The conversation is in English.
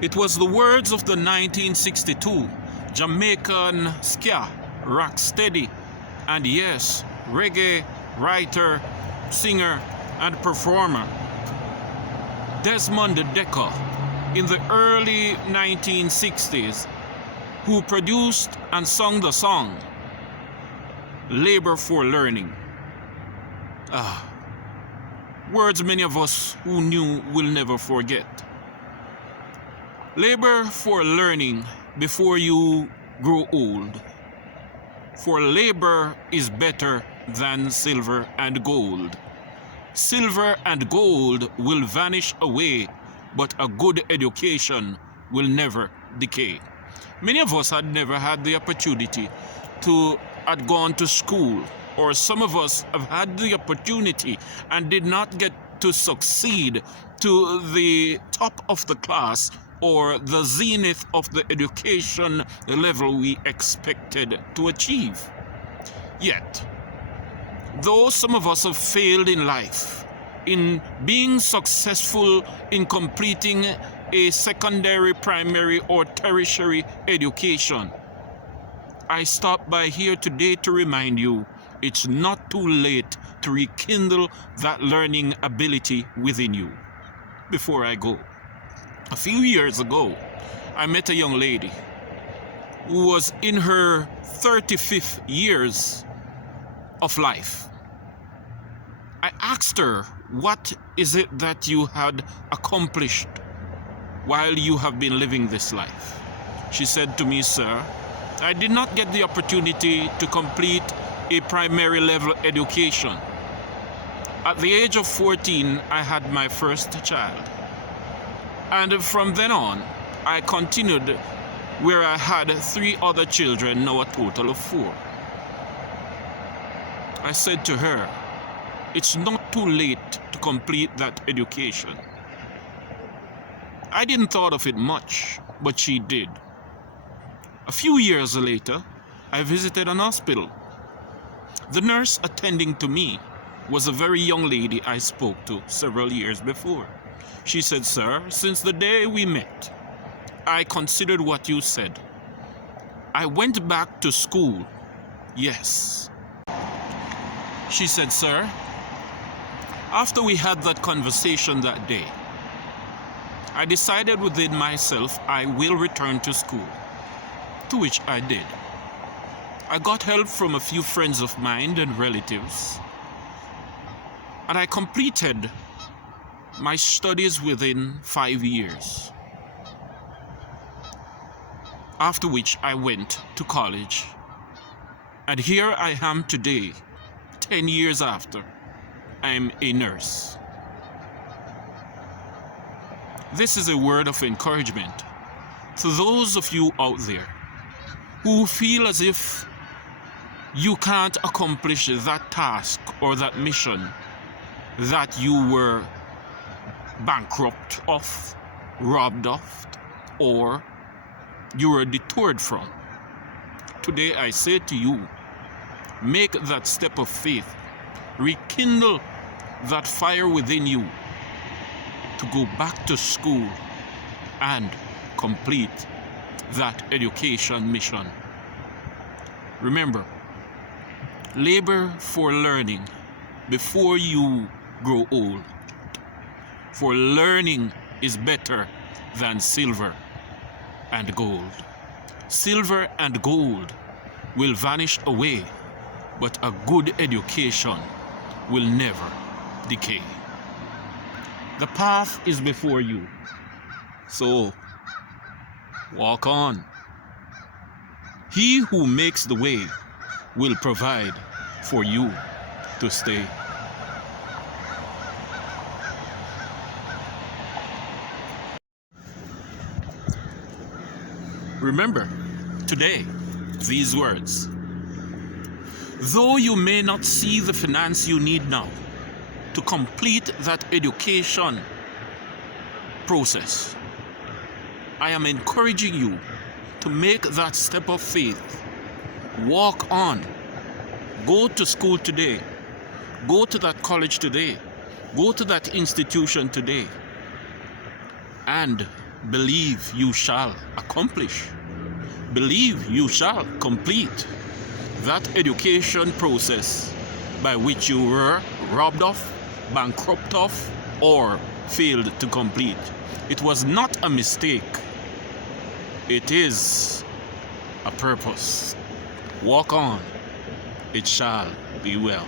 It was the words of the 1962 Jamaican ska, rocksteady, and yes, reggae writer, singer, and performer Desmond Dekker in the early 1960s, who produced and sung the song Labor for Learning. Words many of us who knew will never forget. Labor for learning before you grow old. For labor is better than silver and gold. Silver and gold will vanish away, but a good education will never decay. Many of us had never had the opportunity to had gone to school, or some of us have had the opportunity and did not get to succeed to the top of the class or the zenith of the education level we expected to achieve. Yet, though some of us have failed in life, in being successful in completing a secondary, primary, or tertiary education, I stopped by here today to remind you it's not too late to rekindle that learning ability within you. Before I go, a few years ago, I met a young lady who was in her 35th years of life. I asked her, what is it that you had accomplished while you have been living this life? She said to me, sir, I did not get the opportunity to complete a primary level education. At the age of 14, I had my first child. And from then on, I continued where I had 3 other children, now a total of 4. I said to her, it's not too late to complete that education. I didn't thought of it much, but she did. A few years later, I visited an hospital. The nurse attending to me was a very young lady I spoke to several years before. She said, sir, since the day we met, I considered what you said. I went back to school. Yes. She said, sir, after we had that conversation that day, I decided within myself I will return to school, to which I did. I got help from a few friends of mine and relatives, and I completed my studies within 5 years. After which I went to college, and here I am today, 10 years after. I'm a nurse. This is a word of encouragement to those of you out there who feel as if you can't accomplish that task or that mission that you were bankrupt of, robbed of, or you were detoured from. Today I say to you, make that step of faith. Rekindle that fire within you to go back to school and complete that education mission. Remember, labor for learning before you grow old. For learning is better than silver and gold. Silver and gold will vanish away, but a good education will never decay. The path is before you, so walk on. He who makes the way will provide for you to stay. Remember today these words. Though you may not see the finance you need now to complete that education process, I am encouraging you to make that step of faith. Walk on. Go to school today. Go to that college today. Go to that institution today. And believe you shall accomplish. Believe you shall complete that education process by which you were robbed of, bankrupt of, or failed to complete. It was not a mistake. It is a purpose. Walk on. It shall be well.